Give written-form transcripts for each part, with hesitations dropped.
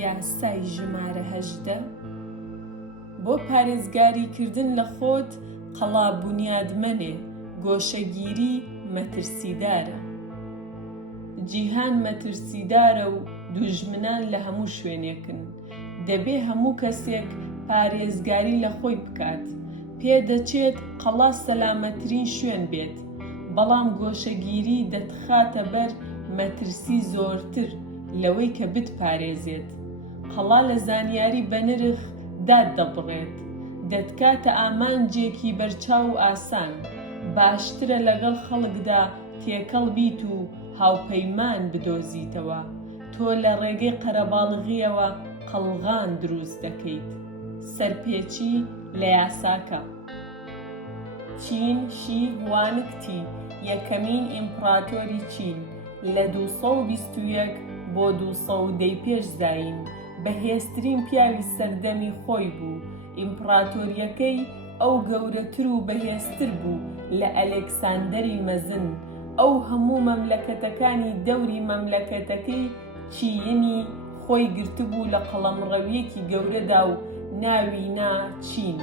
یاسای ژمارە 18 بۆ پارێزگاریکردن لە خۆت قەڵا بونیادمەنێ، گۆشەگیری مەترسیدارە. جیهان مەترسیدارە و دوژمنان لە هەموو شوێنێکن. دەبێ هەموو کەسێک پارێزگاری لە خۆی بکات. پێدەچێت قەڵا سەلامەترین شوێن بێت، بەڵام گۆشەگیری دەتخاتە بەر مەترسی زۆرتر لەوەی کە بتپارێزێت. قەڵا لە زانیاری بەنرخ داد دەبڕێت، دەتکاتە ئامانجێکی بەرچاو و ئاسان. باشترە لەگەڵ خەڵکدا تێکەڵ بیت و هاوپەیمان بدۆزیتەوە. تۆ لە ڕێگەی قەرەباڵغیەوە قەڵغان دروست دەکەیت. سەرپێچی لە یاساکە. چین شی هوانگتی یەکەمین ئیمپراتۆری چین لە 221 بۆ 210 پێش زاین بەهێزترین پیاوی سەردەمی خۆی بوو. ئیمپراتۆریەکەی ئەو گەورەتر و بەهێزتر بوو لە ئەلێکساندەری مەزن. ئەو هەموو مەملەکەتەکانی دەوری مەملەکەتەکەی چینی خۆی گرتبوو لە قەڵەمڕەویەکی گەورەدا و ناوی نا چین،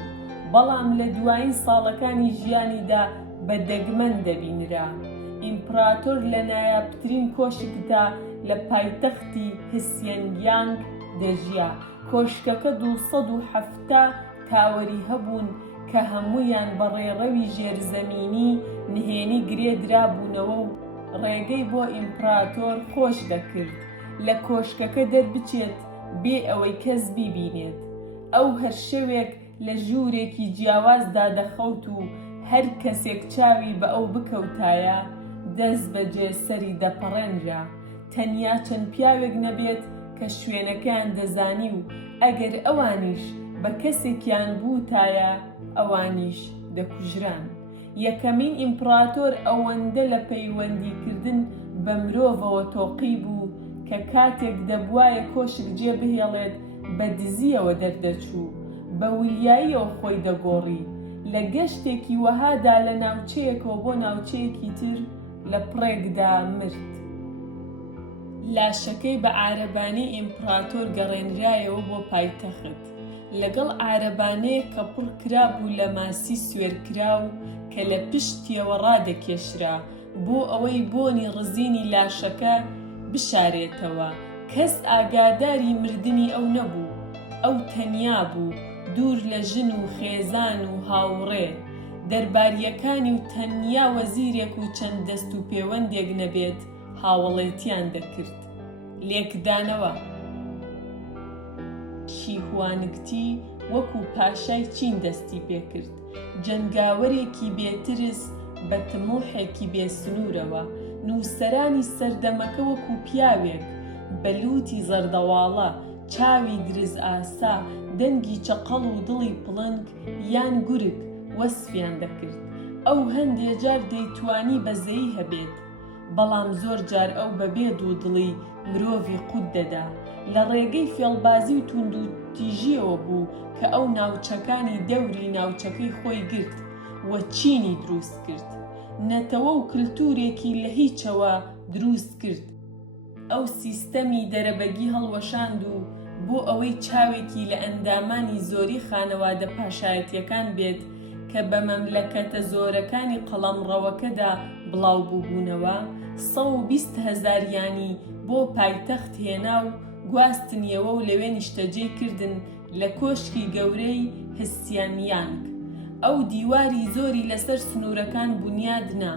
بەڵام لە دوایین ساڵەکانی ژیانیدا بە دەگمەن دەبینرا. ئیمپراتۆر لە نایابترین کۆشکدا لە پایتەختی هسیەنگیانگ دەژیا. کۆشکەکە 270 تاوەری هەبوون کە هەموویان بە ڕێڕەوی ژێرزەمینی نهێنی گرێدرا بوونەوە و ڕێگەی بۆ ئیمپراتۆر خۆش دەکرد لە کۆشکەکە دەربچێت بێ ئەوەی کەس بیبینێت. ئەو هەر شەوێک لە ژوورێکی جیاوازدا دەخەوت و هەر کەسێک چاوی بە ئەو بکەوتایە دەست بەجێ سەری دەپەڕێنرا. تەنیا چەند پیاوێک نەبێت کە شوێنەکەیان دەزانی و ئەگەر ئەوانیش بە کەسێکیان بووتایە ئەوانیش دەکوژران. یەکەمین ئیمپراتۆر ئەوەندە لە پەیوەندیکردن بە مرۆڤەوە تۆقی بوو کە کاتێک دەبوایە کۆشک جێ بهێڵێت بە دزیەوە دەردەچوو، بە ولیاییەوە خۆی دەگۆڕی. لە گەشتێکی وەهادا لە ناوچەیەکەوە بۆ ناوچەیەکی تر لە پڕێکدا مرد. لاشەکەی بە عارەبانەی ئیمپراتۆر گەڕێنرایەوە بۆ پایتەخت، لەگەڵ عارەبانەیە کە پڕ کرابوو لە ماسی سوێرکراو کە لە پشتیەوە ڕادەکێشرا بۆ ئەوەی بۆنی ڕزینی لاشەکە بشارێتەوە. کەس ئاگاداری مردنی ئەو نەبوو. ئەو تەنیا بوو، دوور لە ژن و خێزان و هاوڕێ. دەرباریەکانی و تەنیا وەزیرێک و چەند دەست و پەیوەندێک نەبێت هاوڵێتیان دەکرد. لێکدانەوە. شی هوانگتی وەکو پاشای چین دەستی پێکرد، جەنگاوەرێکی بێترس بە تموحێکی بێسنوورەوە. نووسەرانی سەردەمەکە وەکو پیاوێک بەلوتی زەردەواڵە، چاوی درز ئاسا، دەنگی چەقەڵ و دڵی پڵنگ یان گورگ وەسفیان دەکرد. ئەو هەندێ جار دەیتوانی بەزەیی هەبێت، بەڵام زۆر جار ئەو بەبێ دوودڵی مرۆڤی قوت دەدا. لە ڕێگەی فێڵبازی و توند و تیژیەوە بوو کە ئەو ناوچەکانی دەوری ناوچەکەی خۆی گرت و چینی دروست کرد. نەتەوە و کللتورێکی لە هیچەوە دروست کرد. ئەو سیستەمی دەرەبەگی هەڵوەشاند و بۆ ئەوەی چاوێکی لە ئەندامانی زۆری خانەوادە پاشایەتیەکان بێت کە بە مەملەکەتە زۆرەکانی قەڵەمڕەوەکەدا بڵاو بووبوونەوە، 120,000 یانی بۆ پایتەخت هێنا و گواستنیەوە و لەوێ نیشتەجێ کردن لە کۆشکی گەورەی هسیانیانگ. ئەو دیواری زۆری لەسەر سنوورەکان بونیادنا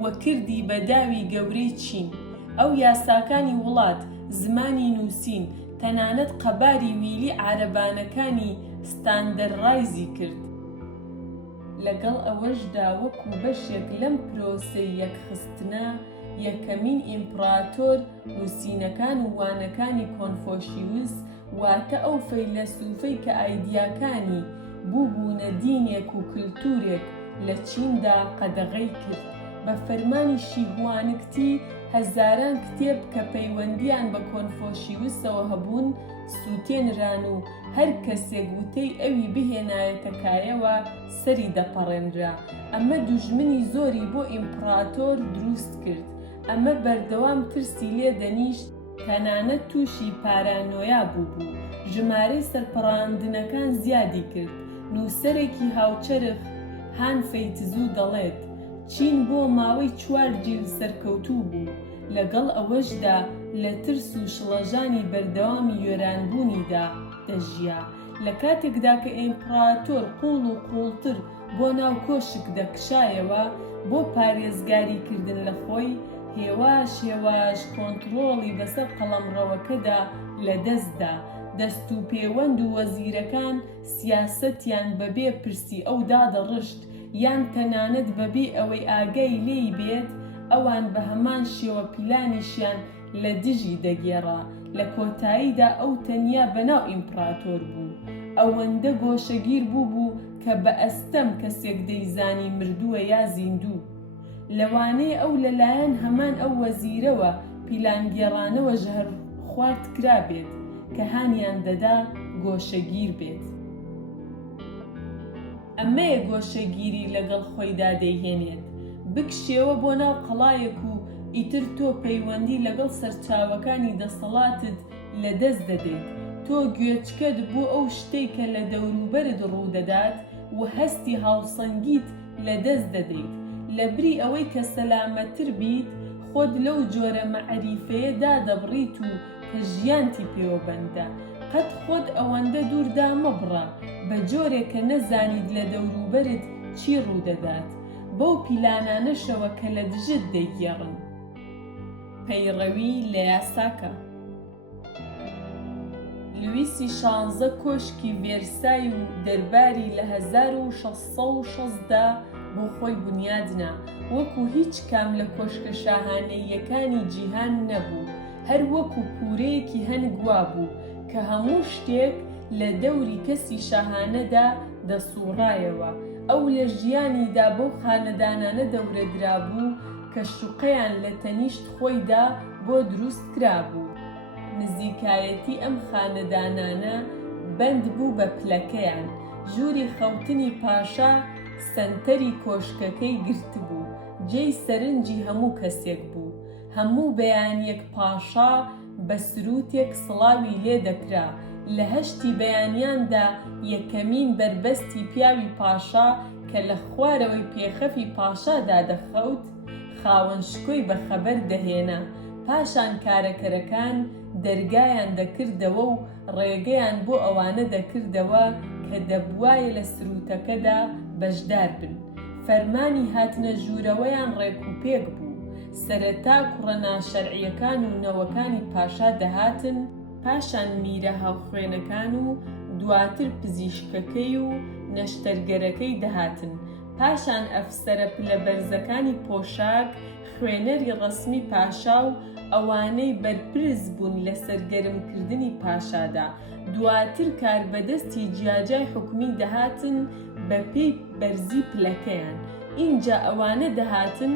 وە کردی بە داوی گەورەی چین. ئەو یاساکانی وڵات، زمانی نووسین، تەنانەت قەباری ویلی عارەبانەکانی ستاندەرڕایزی کرد. لەگەڵ ئەوەشدا وەکو بەشێک لەم پرۆسەی یەکخستنە، یەکەمین ئیمپراتۆر نووسینەکان و وانەکانی کۆنفۆشیوس، واتە ئەو فەیلسوفەی کە ئایدیاکانی بووبوونە دینێک و کللتورێک لە چیندا قەدەغەی کرد. بە فەرمانی شی هوانگتی هەزاران کتێب کە پەیوەندیان بە کۆنفۆشیوسەوە هەبوون سووتێنران و هەر کەسێک وتەی ئەوی بهێنایەتە کایەوە سەری دەپەڕێنرا. ئەمە دوژمنی زۆری بۆ ئیمپراتۆر دروست کرد. ئەمە بەردەوام ترسی لێ دەنیشت تەنانەت تووشی پارانۆیا بوو. ژمارەی سەرپەڕاندنەکان زیادی کرد. نووسەرێکی هاوچەرخ هان فەیتزوو دەڵێت چین بۆ ماوەی 4 جیل سەرکەوتوو بوو، لەگەڵ ئەوەشدا لە ترس و شڵەژانی بەردەوامی وێرانبوونیدا دەژیا. لە کاتێکدا کە ئیمپراتۆر قوڵ و قوڵتر بۆ ناو کۆشک دەکشایەوە بۆ پارێزگاریکردن لە خۆی، هێواش کۆنتڕۆڵی بەسەر قەڵەمڕەوەکەدا لەدەستدا. دەست و پەیوەند و وەزیرەکان سیاسەتیان بەبێ پرسی ئەو دادەڕشت، یان تەنانەت بەبێ ئەوەی ئاگای لێی بێت ئەوان بە هەمان شێوە پیلانیشیان لە دژی دەگێڕا. لە کۆتاییدا ئەو تەنیا بەناو ئیمپراتۆر بوو. ئەوەندە گۆشەگیر بوو کە بە ئەستەم کەسێک دەیزانی مردووە یا زیندوو. لەوانەیە ئەو لەلایەن هەمان ئەو وەزیرەوە پیلانگێڕانەوە ژەهر خوارد کرا بێت کە هانیان دەدا گۆشەگیر بێت. ئەمەیە گۆشەگیری لەگەڵ خۆیدا دەیهێنێت. بکشێوە بۆ ناو قەڵایەک و ئیتر تۆ پەیوەندی لەگەڵ سەرچاوەکانی دەسەڵاتت لەدەست دەدەیت. تۆ گوێچکەت بۆ ئەو شتەی کە لە دەوروبەرت ڕوودەدات و هەستی هاوسەنگیت لەدەست دەدەیت. لەبری ئەوەی کە سەلامەتتر بیت، خۆت لەو جۆرە مەعەریفەیە دادەبڕیت و کە ژیانتی پێوەبەندە. قەت خۆت ئەوەندە دووردا مەبڕە بە جۆرێک کە نەزانیت لە دەوروبەرت چی ڕوودەدات. بەو پیلانانەشەوە کە لە دژت دەیگێڕن. پەیڕەوی لە یاساکە. لویسی 16 کۆشکی ڤێرسای و دەرباری لە 1660دا بۆ خۆی بنیادنا، وەکو هیچ کام لە کۆشکە شاهانەییەکانی جیهان نەبوو. هەر وەکو پورەیەکی هەنگ وا بوو کە هەموو شتێک لە دەوری کەسی شاهانەدا دەسوڕایەوە. ئەو لە ژیانیدا بەو خانەدانانە دەورەدرا بوو کە شوقەیان لە تەنیشت خۆیدا بۆ دروست کرابوو. نزیکایەتی ئەم خانەدانانە بەند بوو بە پلەکەیان. ژووری خەوتنی پاشا سەنتەری کۆشکەکەی گرتبوو، جێی سەرنجی هەموو کەسێک بوو. هەموو بەیانیەک پاشا بە سروتێک سڵاوی لێ دەکرا. لە هەشتی بەیانیاندا یەکەمین بربەستی پیاوی پاشا کە لە خوارەوەی پێخەفی پاشادا دەخەوت خاوەن شکۆی بەخەبەر دەهێنا. پاشان کارەکەرەکان دەرگایان دەکردەوە و ڕێگەیان بۆ ئەوانە دەکردەوە کە دەبوایە لە سروتەکەدا بەشدار بن. فەرمانی هاتنە ژوورەوەیان ڕێکوپێک بوو. سەرەتا کوڕە ناشەرعیەکان و نەوەکانی پاشا دەهاتن، پاشان میرە هاوخوێنەکان و دواتر پزیشکەکەی و نەشتەرگەرەکەی دەهاتن. پاشان ئەفسەرە پلەبەرزەکانی پۆشاک، خوێنەری ڕەسمی پاشا و ئەوانەی بەرپرس بوون لە سەرگەرمکردنی پاشادا. دواتر کاربەدەستی جیاجای حکومی دەهاتن بە پێی بەرزی پلەکەیان. ئینجا ئەوانە دەهاتن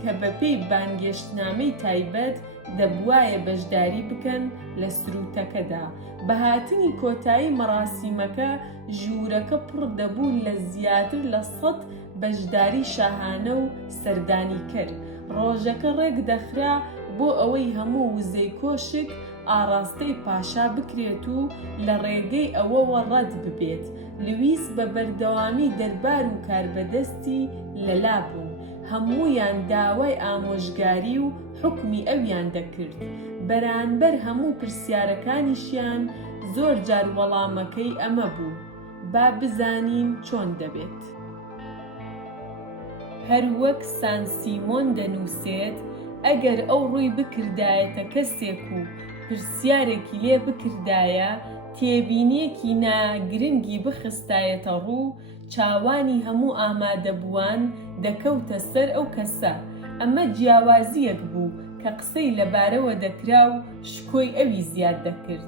کە بە پێی بانگێشتنامەی تایبەت دەبوایە بەشداری بکەن لە سروتەکەدا. بە هاتنی کۆتایی مەراسیمەکە ژوورەکە پڕ دەبوو لە زیاتر لە 100 بەشداری شاهانە و سەردانیکەر. ڕۆژەکە ڕێک دەخرا بۆ ئەوەی هەموو وزەی کۆشک ئاڕاستەی پاشا بکرێت و لە ڕێگەی ئەوەوە ڕەت ببێت. لویس بە بەردەوامی دەربار و کاربەدەستی لەلا بوون. هەموویان داوای ئامۆژگاری و حکمی ئەویان دەکرد. بەرانبەر هەموو پرسیارەکانیشیان زۆر جار وەڵامەکەی ئەمە بوو: با بزانین چۆن دەبێت. هەر وەک سان سیمۆن دەنووسێت، ئەگەر ئەو ڕووی بکردایەتە کەسێک و پرسیارێکی لێ بکردایە، تێبینیەکی ناگرنگی بخستایەتە ڕوو، چاوانی هەموو ئامادەبووان دەکەوتە سەر ئەو کەسە. ئەمە جیاوازیەک بوو کە قسەی لەبارەوە دەکرا و شکۆی ئەوی زیاد دەکرد.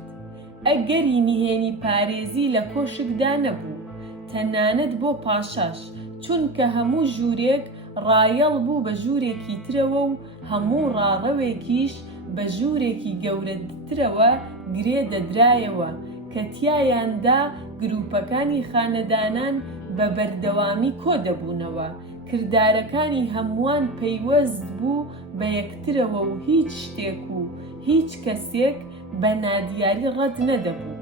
ئەگەری نهێنی پارێزی لە کۆشکدا نەبوو، تەنانەت بۆ پاشاش، چونکە هەموو ژوورێک ڕایەڵ بوو بە ژوورێکی ترەوە و هەموو ڕاڕەوێکیش بە ژوورێکی گەورەترەوە گرێ دەدرایەوە کە تیایاندا گروپەکانی خانەدانان بە بەردەوامی کۆ دەبوونەوە. کردارەکانی هەمووان پەیوەست بوو بە یەکترەوە و هیچ شتێک و هیچ کەسێک بە نادیاری ڕەت نەدەبوو.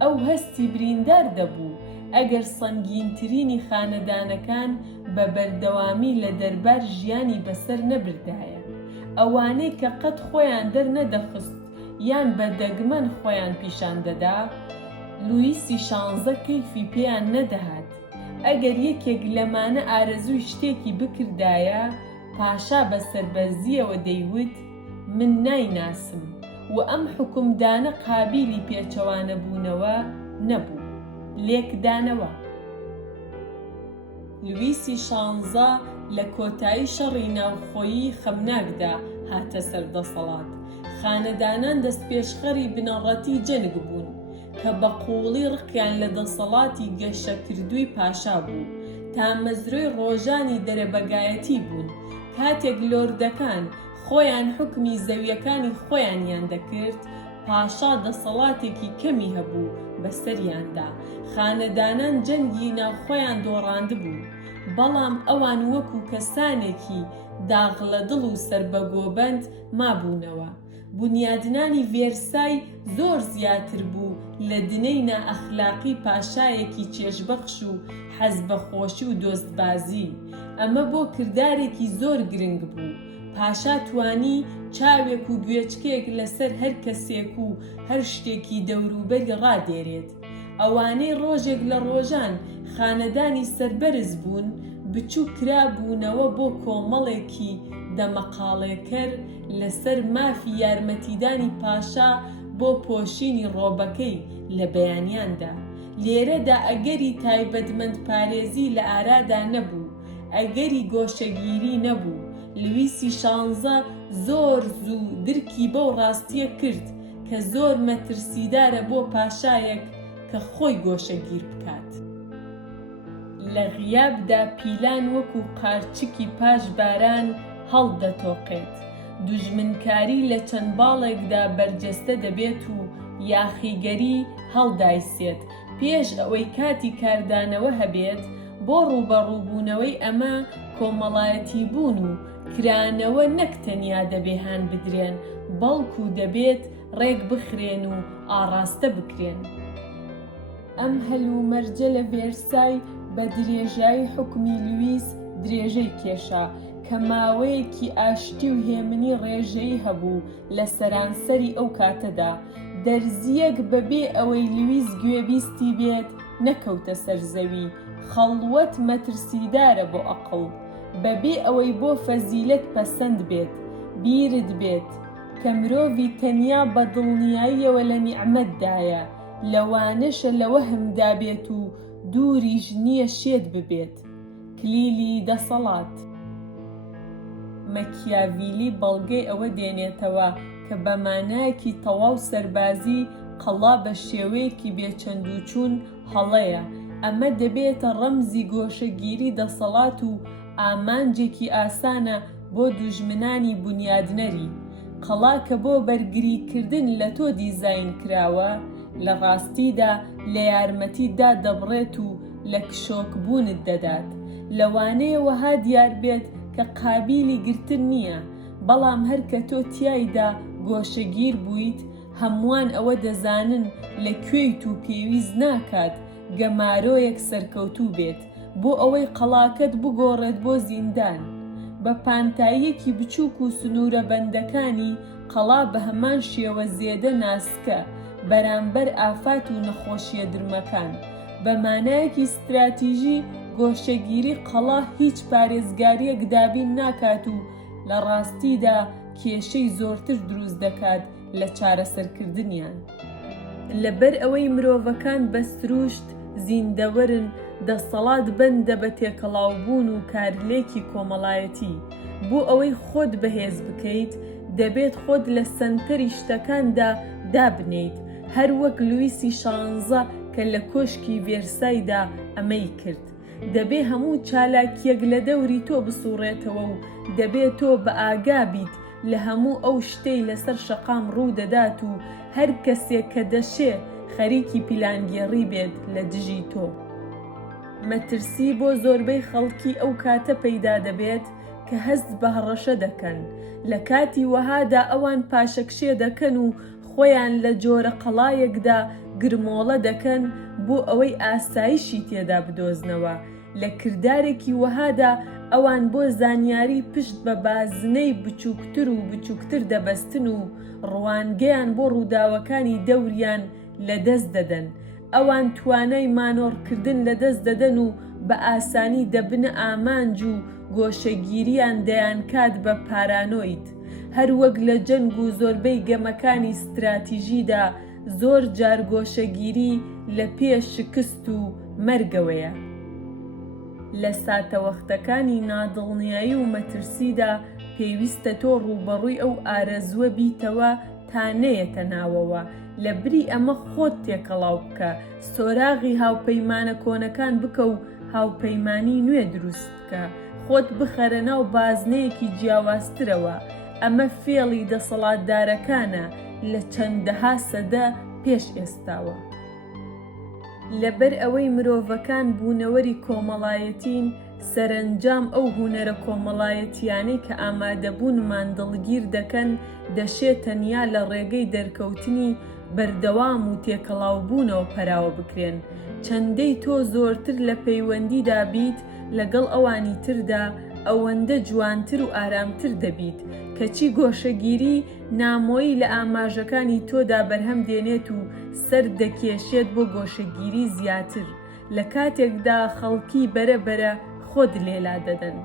ئەو هەستی بریندار دەبوو ئەگەر سەنگینترینی خانەدانەکان بە بەردەوامی لە دەربار ژیانی بەسەر نەبردایە. ئەوانەی کە قەت خۆیان دەرنەدەخست یان بە دەگمەن خۆیان پیشان دەدا، لویسی 16 کەیفی پێیان نەدەهات. ئەگەر یەکێک لەمانە ئارەزووی شتێکی بکردایە، پاشا بە سەربەرزیەوە دەیوت: من نایناسم، و ئەم حکومدانە قابیلی پێچەوانە بوونەوە نەبوو. لێکدانەوە لویسی 16 لە کۆتایی شەڕی ناوخۆیی خەمناکدا هاتە سەردەسەڵات. خانەدانان دەستپێشخەری بنەڕەتی جەنگ بوون کە بە قوڵی ڕقیان لە دەسەڵاتی گەشەکردووی پاشا بوو. تا مەزرۆی ڕۆژانی دەرەبەگایەتی بوون. کاتێک لۆردەکان خۆیان حکمی زەویەکانی خۆیانیان دەکرد، پاشا دەسەڵاتێکی کەمی هەبوو بەسەریاندا. خانەدانان جەنگی ناوخۆیان دۆڕاندبوو، بەڵام ئەوان وەکو کەسانێکی داغڵەدڵ و سەربەگۆبەند مابوونەوە. بنیادنانی ڤێرسای زۆر زیاتر بوو لە دنەی نائەخلاقی پاشایەکی چێژبەخش و حەز بە خۆشی و دۆستبازی. ئەمە بۆ کردارێکی زۆر گرنگ بوو. پاشا توانی چاوێک و گوێچکێک لەسەر هەر کەسێک و هەر شتێکی دەوروبەری ڕادێرێت. ئەوانەی ڕۆژێک لە ڕۆژان خانەدانی سەربەرز بوون، بچوو کرا بوونەوە بۆ کۆمەڵێکی دەمەقاڵێکەر لەسەر مافی یارمەتیدانی پاشا بۆ پۆشینی ڕۆبەکەی لە بەیانیاندا. لێرەدا ئەگەری تایبەتمەند پارێزی لە ئارادا نەبوو، ئەگەری گۆشەگیری نەبوو. لویسی 16 زۆر زوو درکی بەو ڕاستیە کرد کە زۆر مەترسیدارە بۆ پاشایەک کە خۆی گۆشەگیر بکات. لە غیابدا پیلان وەکو قارچکی پاش باران هەڵدەتۆقێت. دوژمنکاری لە چەند باڵێکدا بەرجەستە دەبێت و یاخیگەری هەڵدایسێت پێش ئەوەی کاتی کاردانەوە هەبێت. بۆ ڕوبەڕووبوونەوەی ئەمە کۆمەڵایەتی بوون و کرانەوە نەک تەنیا دەبێهان بدرێن، بەڵکو دەبێت ڕێک بخرێن و ئاڕاستە بکرێن. ئەم هەلومەرجە لە ڤێرسای بە درێژایی حکمی لویس درێژەی کێشا کە ماوەیەکی ئاشتی و هێمنی ڕێژەیی هەبوو لە سەرانسەری ئەو کاتەدا. دەرزیەک بەبێ ئەوەی لویس گوێبیستی بێت نەکەوتە سەرزەوی. خەڵوەت مەترسیدارە بۆ ئەقڵ، بەبێ ئەوەی بۆ فەزیلەت پەسەند بێت. بیرت بێت کە مرۆڤی تەنیا بە دڵنیاییەوە لە نیعمەتدایە، لەوانەشە لەوە هەمدا بێت و دووریش نییە شێت ببێت. کلیلی دەسەڵات مەکیاڤیلی بەڵگەی ئەوە دێنێتەوە کە بە مانایەکی تەواو سەربازی قەڵا بە شێوەیەکی بێچەندوچوون هەڵەیە. ئەمە دەبێتە ڕەمزی گۆشەگیری دەسەڵات و ئامانجێکی ئاسانە بۆ دوژمنانی بنیادنەری. قەڵا کە بۆ بەرگریکردن لە تۆ دیزاین کراوە، لە ڕاستیدا لە یارمەتیدا دەبڕێت و لە کشۆکبوونت دەدات. لەوانەیە وەها دیار بێت کە قابیلی گرتن نییە، بەڵام هەر کە تۆ تیایدا گۆشەگیر بوویت، هەمووان ئەوە دەزانن لەکوێیت و پێویست ناکات گەمارۆیەک سەرکەوتوو بێت بۆ ئەوەی قەڵاکەت بگۆڕێت بۆ زیندان. بە پانتاییەکی بچووک و سنوورە بەندەکانی قەڵا بە هەمان شێوە زێدە ناسکە بەرامبەر ئافات و نەخۆشیە درمەکان. بە مانایەکی استراتیژی گۆشەگیری قەڵا هیچ پارێزگاریەک دابین ناکات و لە ڕاستیدا کێشەی زۆرتر دروست دەکات لە چارەسەرکردنیان. لەبەر ئەوەی مرۆڤەکان بە سروشت زیندەوەرن، دەسەڵات بەندە بە تێکەڵاوبوون و کارلێکی کۆمەڵایەتی. بۆ ئەوەی خۆت بەهێز بکەیت، دەبێت خۆت لە سەنتەری شتەکاندا دابنیت، هەر وەک لویسی 16 کە لە کۆشکی ڤێرسایدا ئەمەی کرد. دەبێ هەموو چالاکیەک لە دەوری تۆ بسوڕێتەوە و دەبێت تۆ بە ئاگا بیت لە هەموو ئەو شتەی لەسەر شەقام ڕوو دەدات و هەر کەسێک کە دەشێ خەریکی پیلانگێڕی بێت لە دژی تۆ. مەترسی بۆ زۆربەی خەڵکی ئەو کاتە پەیدا دەبێت کە هەست بە هەڕەشە دەکەن. لە کاتی وەهادا ئەوان پاشەکشێ دەکەن و خۆیان لە جۆرە قەڵایەکدا گرمۆڵە دەکەن بۆ ئەوەی ئاسایشی تێدا بدۆزنەوە. لە کردارێکی وەهادا ئەوان بۆ زانیاری پشت بە بازنەی بچووکتر و بچووکتر دەبەستن و ڕوانگەیان بۆ ڕووداوەکانی دەوریان لەدەست دەدەن. ئەوان توانای مانۆڕکردن لەدەست دەدەن و بە ئاسانی دەبنە ئامانج و گۆشەگیریان دەیانکات بە پارانۆید. هەروەک لە جەنگ و زۆربەی گەمەکانی ستراتیژیدا زۆر جار گۆشەگیری لە پێش شکست و مەرگەوەیە. لە ساتەوەختەکانی نادڵنیایی و مەترسیدا پێویستە تۆ ڕوبەڕووی ئەو ئارەزووە بیتەوە تا نەیەتە ناوەوە. لە بری ئەمە خۆت تێکەڵاو بکە، سۆراغی هاوپەیمانە کۆنەکان بکە و هاوپەیمانی نوێ دروست بکە، خۆت بخەرە ناو بازنەیەکی جیاوازترەوە. ئەمە فێڵی دەسەڵاتدارەکانە لە چەندەها سەدە پێش ئێستاوە. لەبەر ئەوەی مرۆڤەکان بوونەوەری کۆمەڵایەتین، سەرنجام ئەو هونەرە کۆمەڵایەتیانەی کە ئامادەبوونمان دڵگیر دەکەن دەشێت تەنیا لە ڕێگەی دەرکەوتنی بەردەوام و تێکەڵاوبوونەوە پەراوە بکرێن. چەندەی تۆ زۆرتر لە پەیوەندیدا بیت لەگەڵ ئەوانی تردا، ئەوەندە جوانتر و ئارامتر دەبیت، کەچی گۆشەگیری نامۆیی لە ئاماژەکانی تۆدا بەرهەم دێنێت و سەر دەکێشێت بۆ گۆشەگیری زیاتر. لە کاتێکدا خەڵکی بەرەبەرە خۆت لێلا دەدەن.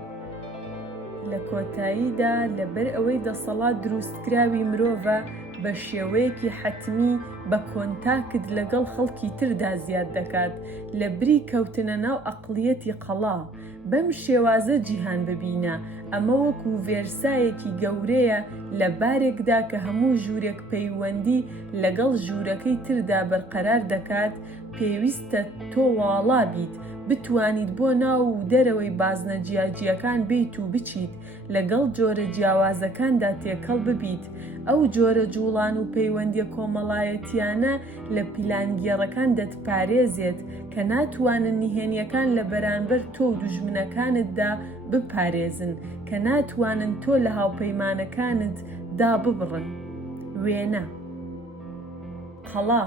لە کۆتاییدا لەبەر ئەوەی دەسەڵات دروستکراوی مرۆڤە بە شێوەیەکی حەتمی بە کۆنتاکت لەگەڵ خەڵکی تردا زیاد دەکات، لە بری کەوتنە ناو ئەقڵیەتی قەڵا. بەم شێوازە جیهان ببینە. ئەمە وەکو ڤێرسایەکی گەورەیە لە بارێکدا کە هەموو ژوورێک پەیوەندی لەگەڵ ژوورەکەی تردا بەرقەرار دەکات. پێویستە تۆ واڵا بیت، بتوانیت بۆ ناو و دەرەوەی بازنە جیاجیەکان بیت و بچیت، لەگەڵ جۆرە جیاوازەکاندا تێکەڵ ببیت. ئەو جۆرە جوڵان و پەیوەندیە کۆمەڵایەتیانە لە پیلانگێڕەکان دەتپارێزێت کە ناتوانن نهێنیەکان لە بەرامبەر تۆ و دوژمنەکانتدا بپارێزن، کە ناتوانن تۆ لە هاوپەیمانەکانت دا ببڕن. وێنە قەڵا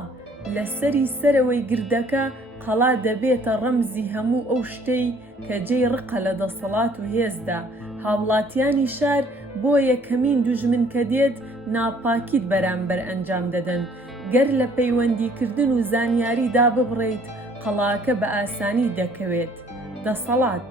لەسەری سەرەوەی گردەکە، قەڵا دەبێتە ڕەمزی هەموو ئەو شتەی کە جێی ڕقە لە دەسەڵات و هێزدا. هاوڵاتیانی شار بۆ یەکەمین دوژمن کە دێت ناپاکیت بەرامبەر ئەنجام دەدەن. گەر لە پەیوەندیکردن و زانیاریدا ببڕیت، قەڵاکە بە ئاسانی دەکەوێت. دەسەڵات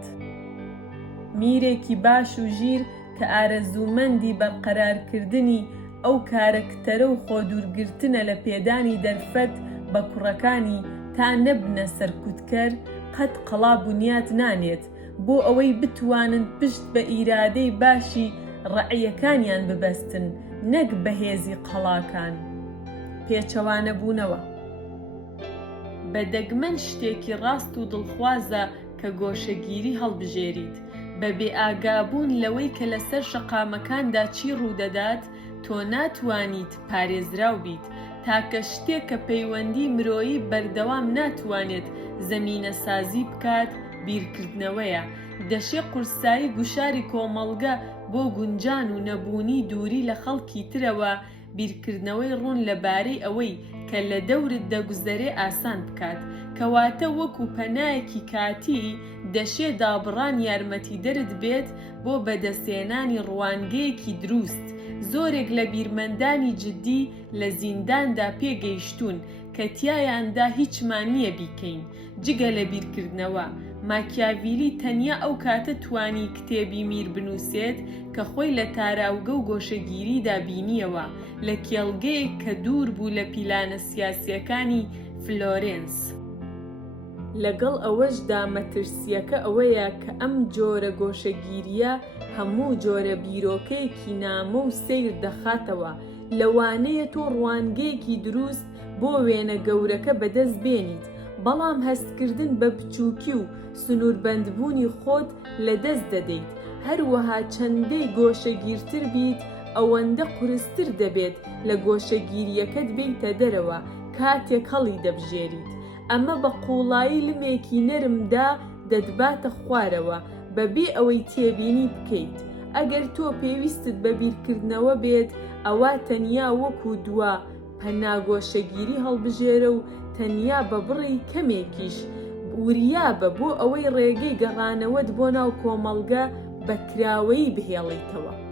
میرێکی باش و ژیر کە ئارەزومەندی بەرقەرارکردنی ئەو کارەکتەرە و خۆدوورگرتنە لە پێدانی دەرفەت بە کوڕەکانی تا نەبنە سەرکوتکەر، قەت قەڵا بنیات نانێت بۆ ئەوەی بتوانن پشت بە ئیرادەی باشی ڕەعیەکانیان ببەستن، نەک بەهێزی قەڵاکان. پێچەوانە بوونەوە بە دەگمەن شتێکی ڕاست و دڵخوازە کە گۆشەگیری هەڵبژێریت. بە بێئاگابوون لەوەی کە لەسەر شەقامەکاندا چی ڕوودەدات، تۆ ناتوانیت پارێزراو بیت. تاکە شتێک کە پەیوەندی مرۆیی بەردەوام ناتوانێت زەمینە سازی بکات، بیرکردنەوەیە. دەشێ قورسایی گوشاری کۆمەڵگە بۆ گونجان و نەبوونی دووری لە خەڵکی ترەوە، بیرکردنەوەی ڕوون لەبارەی ئەوەی کە لە دەورت دەگوزەرێ ئاسان بکات. کەواتە وەکو پەنایەکی کاتی دەشێ دابڕان یارمەتی دەرت بێت بۆ بەدەستێنانی ڕوانگەیەکی دروست. زۆرێک لە بیرمەندانی جددی لە زینداندا پێگەیشتوون کە تیایاندا هیچمان نییە بیکەین جگە لە بیرکردنەوە. ماکیاڤیلی تەنیا ئەو کاتە توانی کتێبی میر بنووسێت کە خۆی لە تاراوگە و گۆشەگیریدا بینیەوە، لە کێڵگەیەک کە دوور بوو لە پیلانە سیاسیەکانی فلۆرێنس. لەگەڵ ئەوەشدا مەترسیەکە ئەوەیە کە ئەم جۆرە گۆشەگیریە هەموو جۆرە بیرۆکەیەکی نامە و سیر دەخاتەوە، لەوانەیە تۆ ڕوانگەیەکی دروست بۆ وێنە گەورەکە بەدەست بێنیت، بەڵام هەستکردن بە بچووکی و سنووربەندبوونی خۆت لەدەست دەدەیت. هەروەها چەندەی گۆشەگیرتر بیت، ئەوەندە قورستر دەبێت لە گۆشەگیریەکەت بیتە دەرەوە کاتێک هەڵی دەبژێریت. ئەمە بە قوڵایی لمێکی نەرمدا دەدباتە خوارەوە بەبێ ئەوەی تێبینی بکەیت. ئەگەر تۆ پێویستت بە بیرکردنەوە بێت، ئەوە تەنیا وەکو دووە پەناگۆشەگیری هەڵبژێرە و تەنیا بە بڕی کەمێکیش وریا بە بۆ ئەوەی ڕێگەی گەڕانەوەت بۆ ناو کۆمەڵگە بە کراوەیی بهێڵیتەوە.